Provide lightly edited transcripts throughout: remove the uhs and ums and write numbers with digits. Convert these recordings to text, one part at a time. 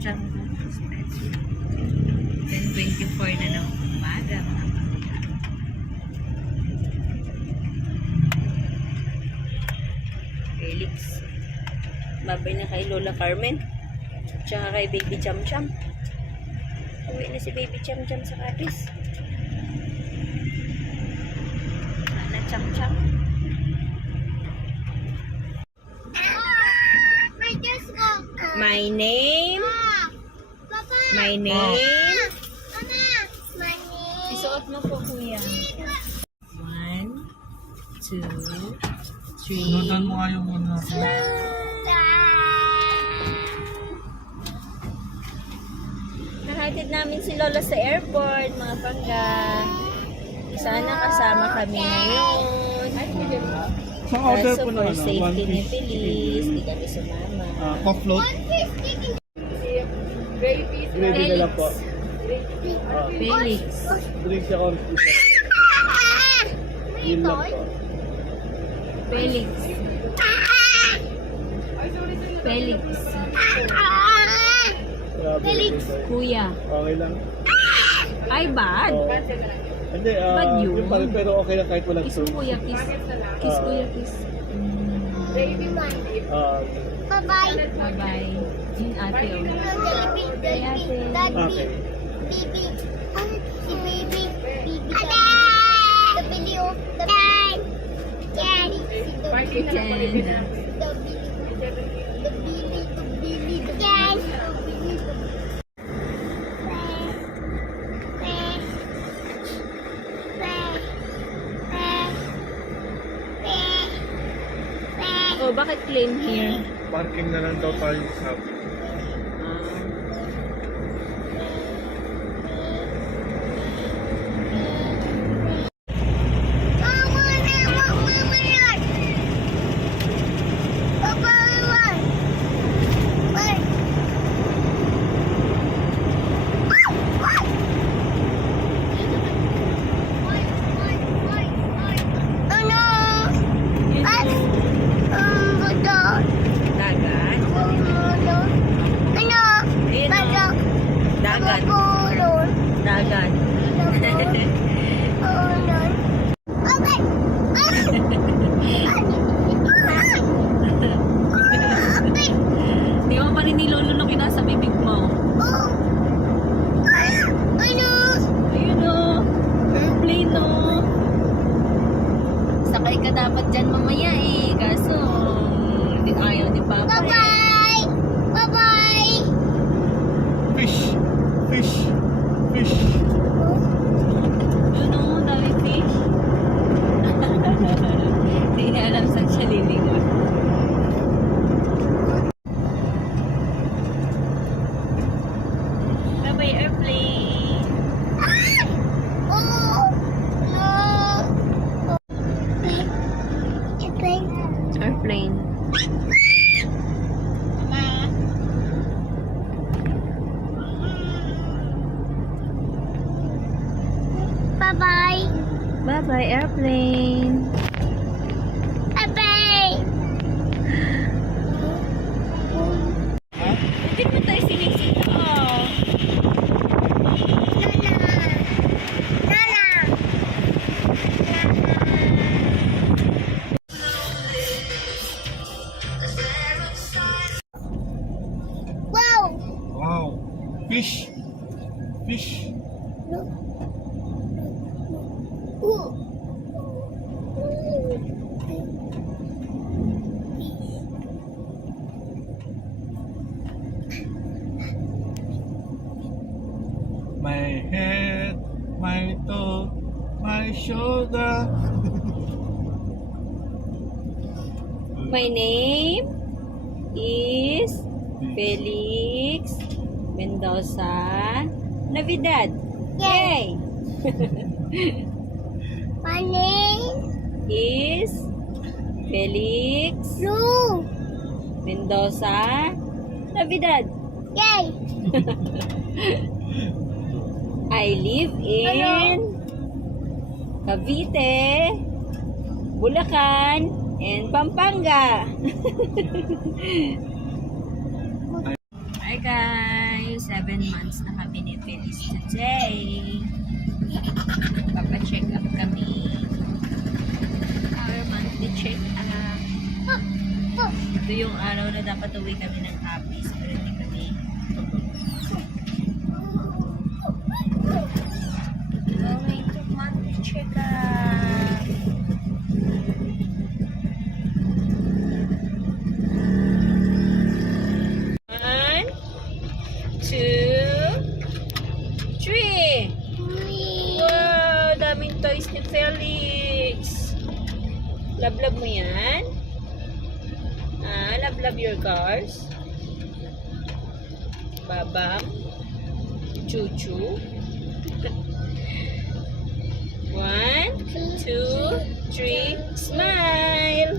Jungle Special. 10:24 na ng umaga. Felix. Babay na kay Lola Carmen. Tsaka kay Baby Cham Cham. Uwi na si Baby Cham Cham sa Capiz. Ana Cham Cham. My name. My name. Isuot mo po, kuya. 1, 2, 3. Notan mo nga yung muna. Nahatid namin si Lola sa airport, mga pangga. Sana kasama kami ngayon. Sa order Kaso po na for safety ni piece. Feliz, di kami sumama. Coke float. Baby. Gravy na lang po. Felix. Drink siya orange juice. Yun lang po. Felix. Felix. Grabe, Felix. Kuya. Okay lang. Ay, bad. Oo. Hindi, Bad yun. yung pa rin, pero okay lang kahit walang Kiss sauce. mo, kuya. Kiss. Kiss, kuya. Kiss. Baby man. Bye-bye. Bye-bye. Yun, ate, oh. Baby, Ay, ate. Okay. Baby. Si baby. Baby. The video. The daddy. Si the Jen. The Billy. The Billy. The daddy. Oh, bakit claim here? Parking na lang daw tayo sa Dagat. Ayun, oh. Dagat. Dagat. Di mo pa rin ni Lolo na kinasa bibig mo. Ayun, oh. Airplane, oh. Sakay ka dapat dyan mamaya, eh. Kaso, hindi ayaw ni Papa, eh. fish. Fish. Fish. Yun, oh. Dami fish. Hindi niya alam saan siya lilingon. Bye-bye, airplane. Airplane. Bye-bye. Bye-bye, airplane. Bye-bye. Hindi mo tayo sinisita, oh. Wow! Wow. Fish. Fish. My head, my toe, my shoulder. My name is Felix Mendoza Navidad. Yay! My name Is Felix Blue. Mendoza Navidad. Yay! I live in Cavite, Bulacan, and Pampanga. Hi guys! 7 months na kami ni Feliz today. Papa-check up kami. Our monthly check up. Ito yung araw na dapat uwi kami ng Capiz, pero hindi kami. Going to monthly check up. One, two, three. Wow, daming toys ni Felix. Love mo yan? Love your cars? Babam? Chuchu? 1, 2, 3, smile!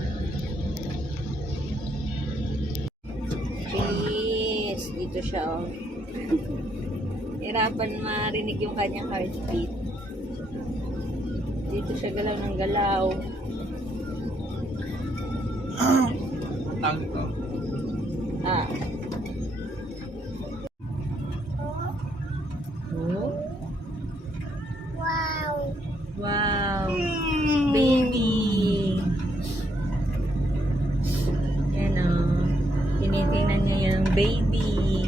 Please, dito siya oh. Hirapan marinig yung kanyang heartbeat. Dito siya galaw ng galaw. Tawag ito. Ah. Oh? Wow. Wow. Baby. Yan o. Tinitingnan niya yung baby.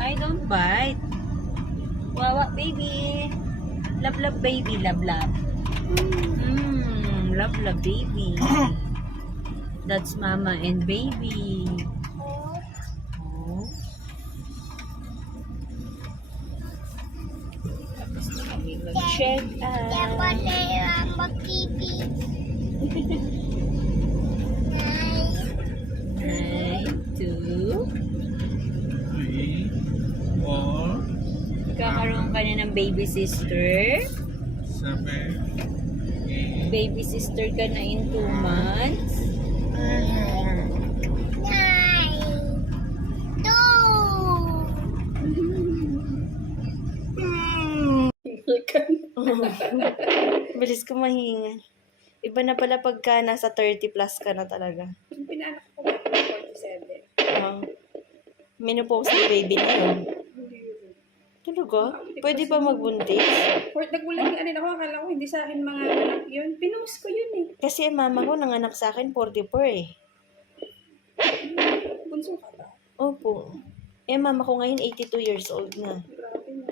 I don't bite. Wawa baby. Love baby. Love. Love baby. That's mama and baby. Oh. Tapos na kami mag-check Dapat out. tayo mag-TV. 2. 3, 4, Kakaroon ka na ng baby sister. 7, 8, Baby sister ka na in 2 months. 9, 2. Bilis ko mahinga. Iba na pala pagka nasa 30 plus ka na talaga. Yung pinaanak ko ba 47? Menopause na baby na yun. Talaga? Pwede pa magbuntis? Nagbulang yung ako, akala ko hindi sa akin mga anak yun. Pinost ko yun eh. Kasi ang mama ko nanganak sa akin 44 eh. Bunso ka ba? Opo. Eh mama ko ngayon 82 years old na. Grabe na.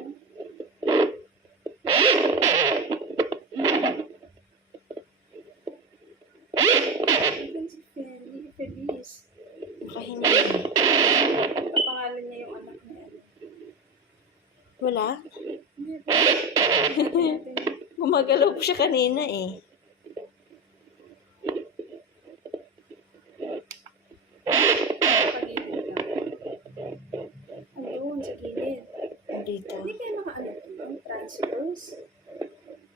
Si Feliz. Baka hindi. Ang pangalan niya yung anak niya. Wala? Hindi, Gumagalaw po siya kanina eh. pagiging lang. Ayun, sa gilid. Dito. Hindi kaya naka-ano ito? Transfers?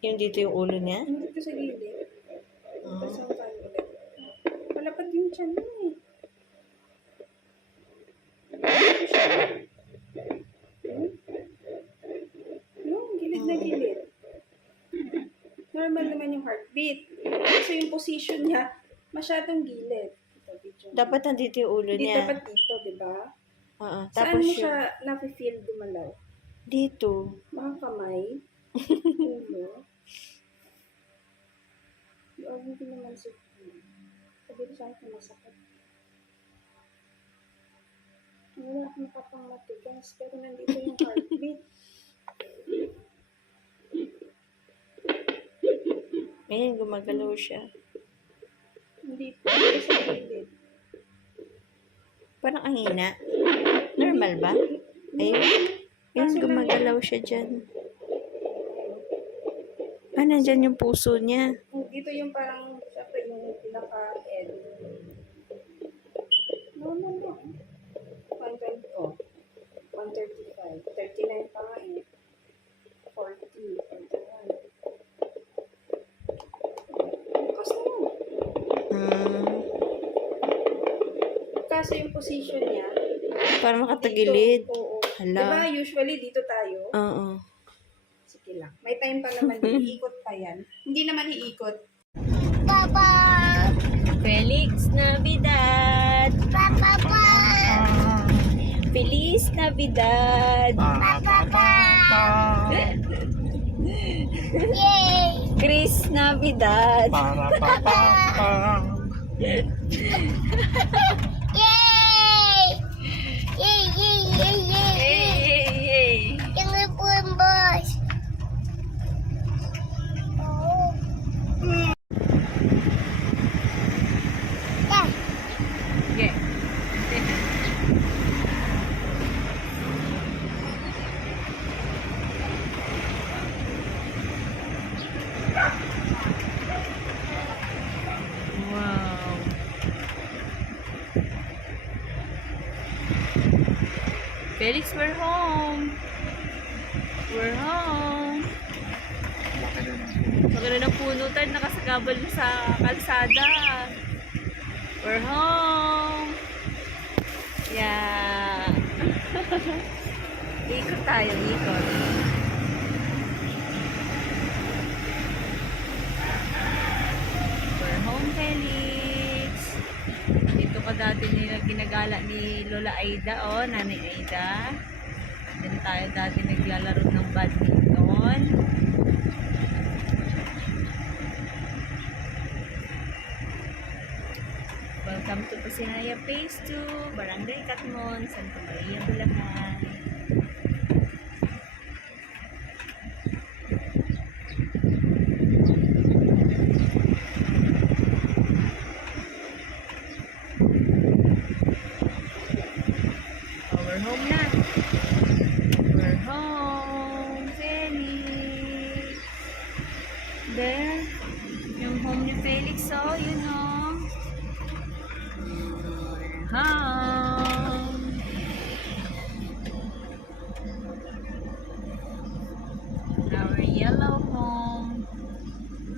Yung dito yung ulo niya? Hindi dito sa gilid. Ah. Tapos ang tayo ulit. Palapad yung tiyan mo eh. Yung gilid na gilid. Normal naman yung heartbeat. So yung position niya, masyadong gilid. Ito, video. Dapat nandito yung ulo Hindi niya. dapat dito, di ba? Oo. Saan Tapos mo yung siya nafe-feel dumalaw? dito. Mga kamay? Ulo? Hindi naman sa sabi ko saan masakit. Wala akong kapang matigas, pero nandito yung heartbeat. Ngayon, gumagalaw siya. Hindi po. Hindi sa gilid. Parang ang hina. Normal ba? Ayun. Yun, gumagalaw siya dyan. Ah, nandyan yung puso niya. Dito yung parang, syempre yung pinaka-head. Normal mo. 120, oh. 135. 39 pa nga eh. 40. 41. Bukas naman. Kaso yung position niya, Parang nakatagilid. dito, oo. Hala. Diba usually dito tayo? Oo. Sige lang. May time pa naman, iikot pa yan. Hindi naman iikot. Baba. Felix Navidad. Papa. Feliz Navidad. Yay. Chris Navidad. Yay. Yay, yay, yay, yay. Yay! Jangan pun bos. Oh. Dah. Yeah. Wow. Felix, we're home. We're home. Maganda ng punutan, nakasagabal na sa kalsada. We're home. Yeah. Ikot tayo, ikot. We're home, Felix. Dito ka dati nila ginagala ni Lola Aida, oh, Nanay Aida. Dito tayo dati naglalaro ng badminton. Welcome to Pasinaya Phase 2, Barangay Catmon, Santa Maria, Bulacan. Oh, we're home na. We're home, Felix. There, yung home ni Felix, oh, you know. Home. Our yellow home.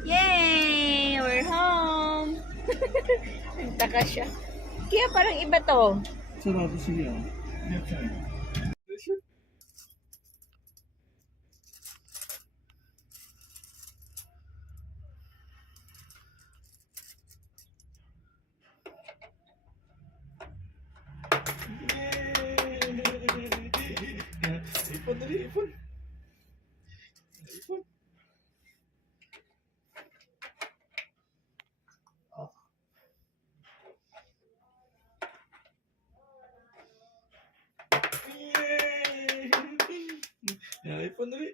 Yay! We're home. Nagtaka siya. Kaya parang iba to. Sarado siya. Ipon, dali, ipon. Ipon. Yay! Yeah, ipon, dali.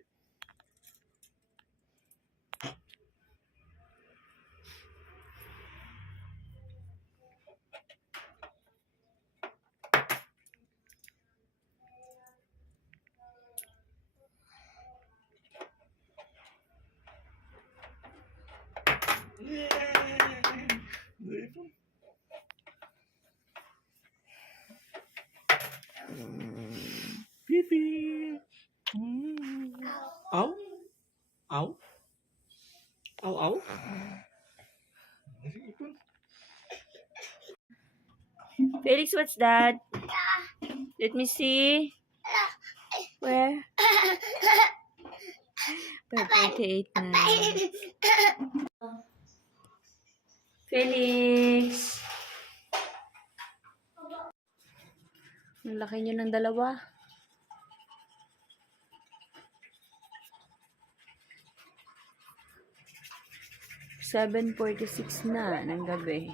Pipi. Ow. Ow. Ow, ow. Felix, what's that? Let me see. Where? 5:48 na. Felix. Ang laki niyo ng dalawa. $7:46 na ng gabi.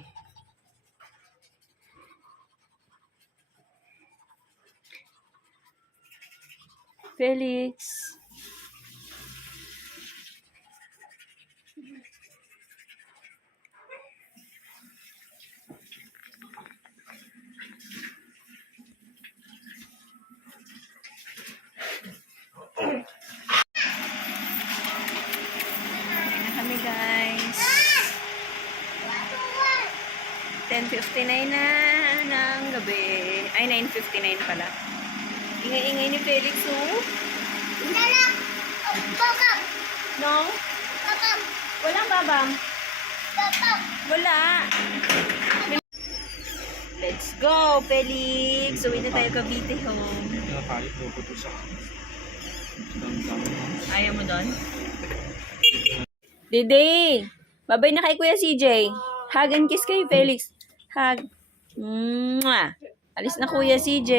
Felix. Kami guys. 10:59 na ng gabi. Ay, 9:59 pala. Ingay-ingay ni Felix, oh. Dalam. Babam. No? Babam. Walang babam. Babam. Wala. Let's go, Felix. Uwi na tayo Cavite home. Nakakait mo ko to sa Ayaw mo doon? Dede! Babay na kay Kuya CJ. Hug and kiss kayo, Felix. Hug. Mwah. Alis na Kuya CJ.